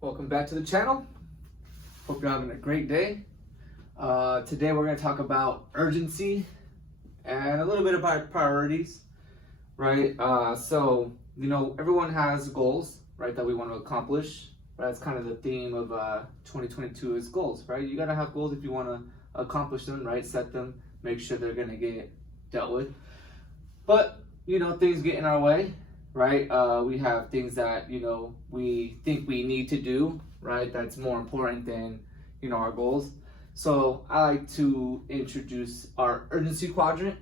Welcome back to the channel. Hope you're having a great day. Today we're going to talk about urgency and a little bit about priorities, right? Everyone has goals, right, that we want to accomplish. That's kind of the theme of 2022 is goals, right? You got to have goals if you want to accomplish them, right? Set them, make sure they're going to get dealt with. But, things get in our way. Right? We have things that, we think we need to do, right? That's more important than, our goals. So I like to introduce our urgency quadrant,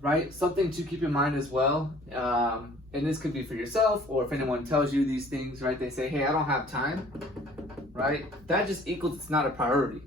right? Something to keep in mind as well. And this could be for yourself, or if anyone tells you these things, right? They say, hey, I don't have time, right? That just equals it's not a priority,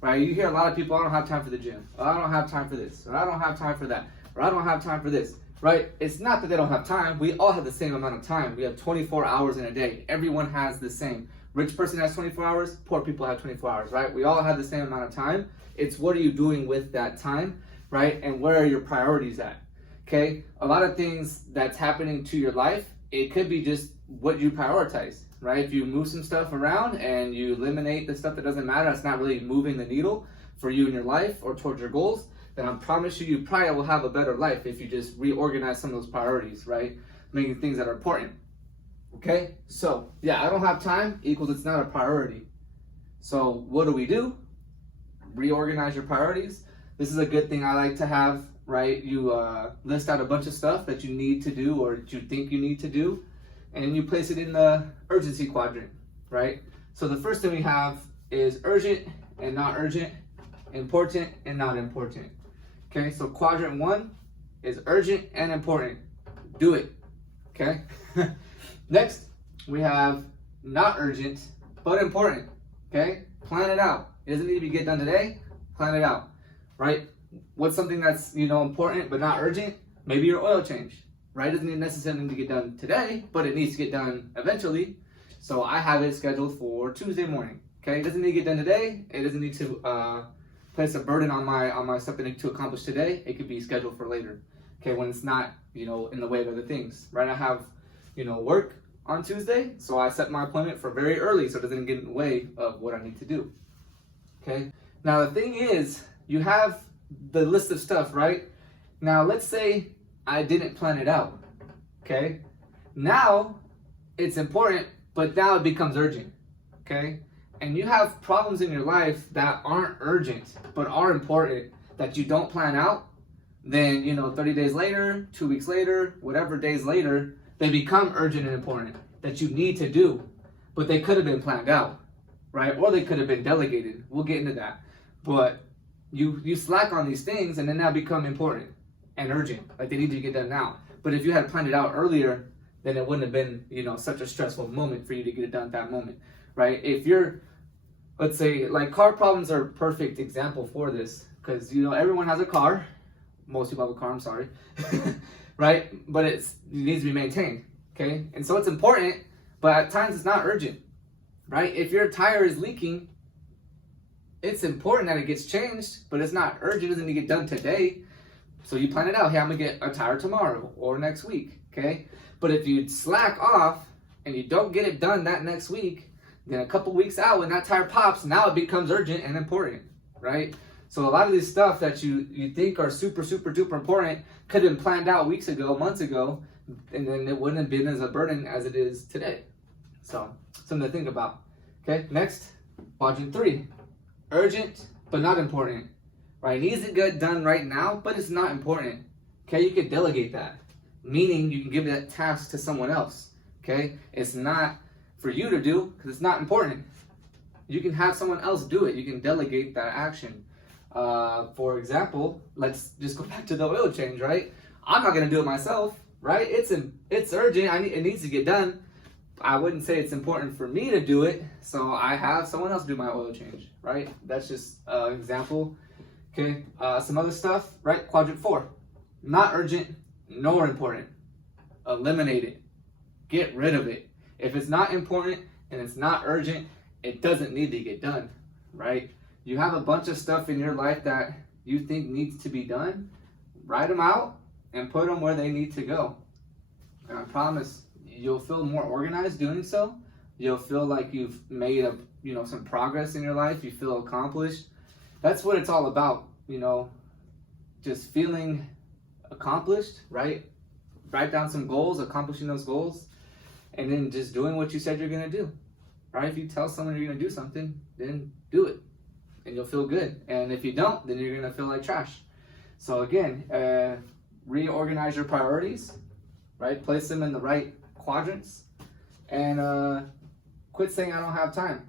right? You hear a lot of people, I don't have time for the gym. Or, I don't have time for this. Or I don't have time for that. Or I don't have time for this. Right? It's not that they don't have time. We all have the same amount of time. We have 24 hours in a day. Everyone has the same. Rich person has 24 hours. Poor people have 24 hours, right? We all have the same amount of time. It's what are you doing with that time, right? And where are your priorities at? Okay? A lot of things that's happening to your life, it could be just what you prioritize, right? If you move some stuff around and you eliminate the stuff that doesn't matter, that's not really moving the needle for you in your life or towards your goals, then I promise you, you probably will have a better life if you just reorganize some of those priorities, right? Making things that are important. Okay? So, I don't have time equals it's not a priority. So, what do? Reorganize your priorities. This is a good thing I like to have, right? You list out a bunch of stuff that you need to do or that you think you need to do, and you place it in the urgency quadrant, right? So, the first thing we have is urgent and not urgent, important and not important. Okay, so quadrant 1 is urgent and important. Do it. Okay. Next, we have not urgent but important. Okay, plan it out. It doesn't need to get done today. Plan it out. Right? What's something that's important but not urgent? Maybe your oil change. Right? It doesn't necessarily need to get done today, but it needs to get done eventually. So I have it scheduled for Tuesday morning. Okay, it doesn't need to get done today. It doesn't need to place a burden on my stuff that I need to accomplish today. It could be scheduled for later. Okay, when it's not, in the way of other things. Right? I have, work on Tuesday, so I set my appointment for very early so it doesn't get in the way of what I need to do. Okay? Now the thing is, you have the list of stuff, right? Now let's say I didn't plan it out. Okay? Now it's important, but now it becomes urgent. Okay? And you have problems in your life that aren't urgent, but are important that you don't plan out, then, 30 days later, 2 weeks later, whatever days later, they become urgent and important that you need to do, but they could have been planned out, right? Or they could have been delegated. We'll get into that. But you slack on these things and then now become important and urgent, like they need to get done now. But if you had planned it out earlier, then it wouldn't have been, such a stressful moment for you to get it done at that moment, right? If you're, let's say, like car problems are a perfect example for this because, everyone has a car. Most people have a car, I'm sorry. Right? But it needs to be maintained, okay? And so it's important, but at times it's not urgent, right? If your tire is leaking, it's important that it gets changed, but it's not urgent. It doesn't need to get done today. So you plan it out. Hey, I'm going to get a tire tomorrow or next week, okay? But if you slack off and you don't get it done that next week, then a couple weeks out when that tire pops, now it becomes urgent and important, right? So a lot of this stuff that you think are super, super duper important could have been planned out weeks ago, months ago, and then it wouldn't have been as a burden as it is today. So something to think about. Okay, next, quadrant 3. Urgent, but not important. Right? It needs to get done right now, but it's not important. Okay, you can delegate that. Meaning you can give that task to someone else. Okay? It's not for you to do because it's not important. You can have someone else do it. You can delegate that action. For example, let's just go back to the oil change, right? I'm not gonna do it myself, right? It's urgent. It needs to get done. I wouldn't say it's important for me to do it, so I have someone else do my oil change, right? That's just an example. Okay. Some other stuff, right? Quadrant 4, not urgent, nor important. Eliminate it. Get rid of it. If it's not important and it's not urgent, it doesn't need to get done, right? You have a bunch of stuff in your life that you think needs to be done, write them out and put them where they need to go. And I promise you'll feel more organized doing so, You'll feel like you've made some progress in your life. You feel accomplished. That's what it's all about, just feeling accomplished, right? Write down some goals, accomplishing those goals, and then just doing what you said you're going to do, right? If you tell someone you're going to do something, then do it, and you'll feel good. And if you don't, then you're going to feel like trash. So again, reorganize your priorities, right? Place them in the right quadrants, and quit saying I don't have time.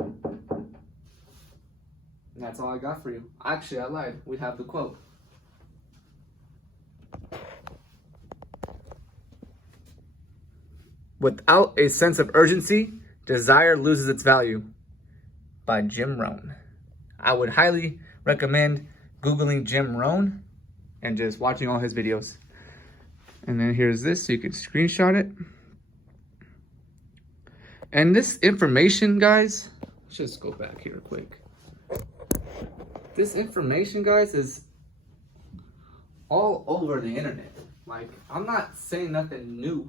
And that's all I got for you. Actually, I lied. We have the quote. Without a sense of urgency, desire loses its value, by Jim Rohn. I would highly recommend Googling Jim Rohn and just watching all his videos. And then here's this, so you can screenshot it. And this information, guys, let's just go back here quick. This information, guys, is all over the internet. Like, I'm not saying nothing new,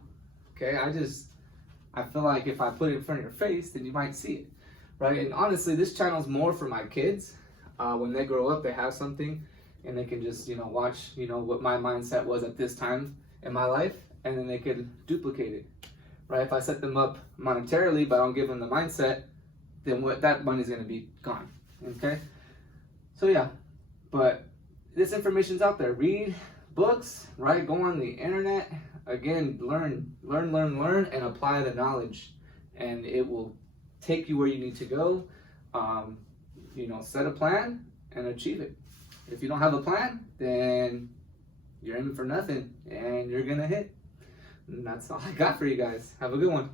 okay? I feel like if I put it in front of your face, then you might see it, right? And honestly, this channel is more for my kids. When they grow up, they have something, and they can just, watch, what my mindset was at this time in my life, and then they could duplicate it, right? If I set them up monetarily, but I don't give them the mindset, then that money's gonna be gone, okay? So yeah, but this information's out there. Read books, right? Go on the internet. Again, learn, and apply the knowledge, and it will take you where you need to go. Set a plan and achieve it. If you don't have a plan, then you're aiming for nothing, and you're gonna hit. And that's all I got for you guys. Have a good one.